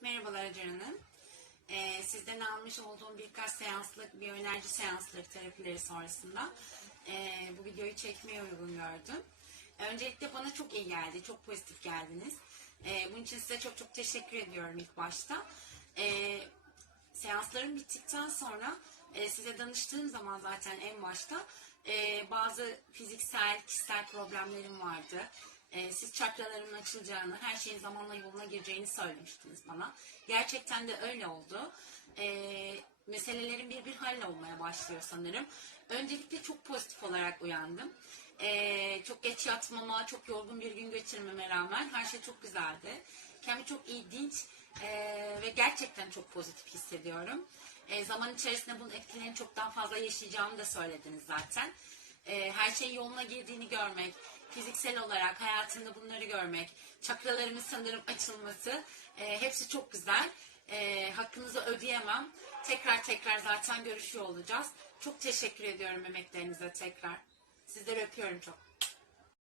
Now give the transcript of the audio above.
Merhabalar Hacer Hanım. Ee, sizden almış olduğum birkaç seanslık biyoenerji seansları terapileri sonrasında ee, bu videoyu çekmeye uygun gördüm. Öncelikle bana çok iyi geldi, çok pozitif geldiniz. Ee, bunun için size çok çok teşekkür ediyorum ilk başta. Ee, seanslarım bittikten sonra e, size danıştığım zaman zaten en başta e, bazı fiziksel, kişisel problemlerim vardı. E, siz çakralarımın açılacağını, her şeyin zamanla yoluna gireceğini söylemiştiniz bana. Gerçekten de öyle oldu. E, meselelerin bir bir hallolmaya başlıyor sanırım. Öncelikle çok pozitif olarak uyandım. E, çok geç yatmama, çok yorgun bir gün geçirmeme rağmen her şey çok güzeldi. Kendimi çok iyi, dinç e, ve gerçekten çok pozitif hissediyorum. E, zaman içerisinde bunun etkilerini çok daha fazla yaşayacağımı da söylediniz zaten. E, her şeyin yoluna girdiğini görmek, fiziksel olarak hayatımda bunları görmek, çakralarımın sanırım açılması e, hepsi çok güzel. E, hakkınızı ödeyemem. Tekrar tekrar zaten görüşüyor olacağız. Çok teşekkür ediyorum emeklerinize tekrar. Sizleri öpüyorum çok.